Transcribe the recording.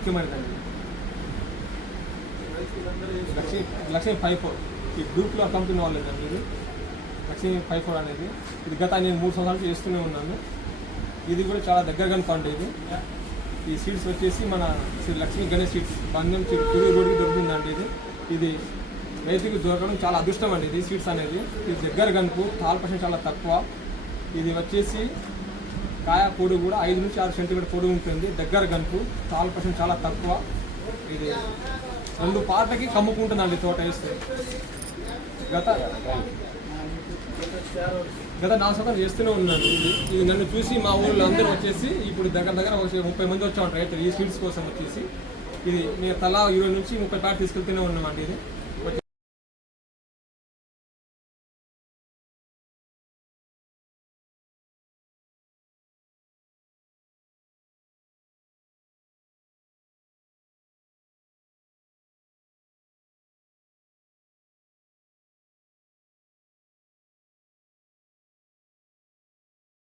ముఖ్యమైనదండి. Lakshmi Lakshmi five four. ఈ గ్రూప్లో company వాళ్ళేదండి ఇది లక్ష్మీ ఫైవ్ ఫోర్ అనేది. ఇది గత నేను మూడు సంవత్సరాలు చేస్తూనే ఉన్నాను. ఇది కూడా చాలా దగ్గరగా పంట ఇది ఈ సీడ్స్ వచ్చేసి మన శ్రీ లక్ష్మీ గణేష్ సీడ్స్. బంధం సీడ్ పురి రోడ్డుకి దొరుకుతుందండి ఇది. ఇది రైతుకి దొరకడం చాలా అదృష్టం అండి ఇది సీడ్స్ అనేది. ఇది దగ్గర కనుక తాల్ పర్సెంట్ చాలా తక్కువ. ఇది వచ్చేసి కాయ పొడి కూడా ఐదు నుంచి ఆరు సెంటీమీటర్ పొడి ఉంటుంది. దగ్గర కనుపు చాలా పర్సెంట్ చాలా తక్కువ. ఇది రెండు పాటలకి కమ్ముకుంటుందండి తోట వేస్తే. గత గత నా సంవత్సరాలు చేస్తూనే ఉన్నాను. ఇది నన్ను చూసి మా ఊళ్ళో అందరూ వచ్చేసి ఇప్పుడు దగ్గర దగ్గర ఒక ముప్పై మంది వచ్చామంట రైతులు ఈ స్వీట్స్ కోసం వచ్చేసి. ఇది నేను తలా ఇరవై నుంచి ముప్పై ప్యాకెట్ తీసుకెళ్తూనే ఉన్నామండి ఇది.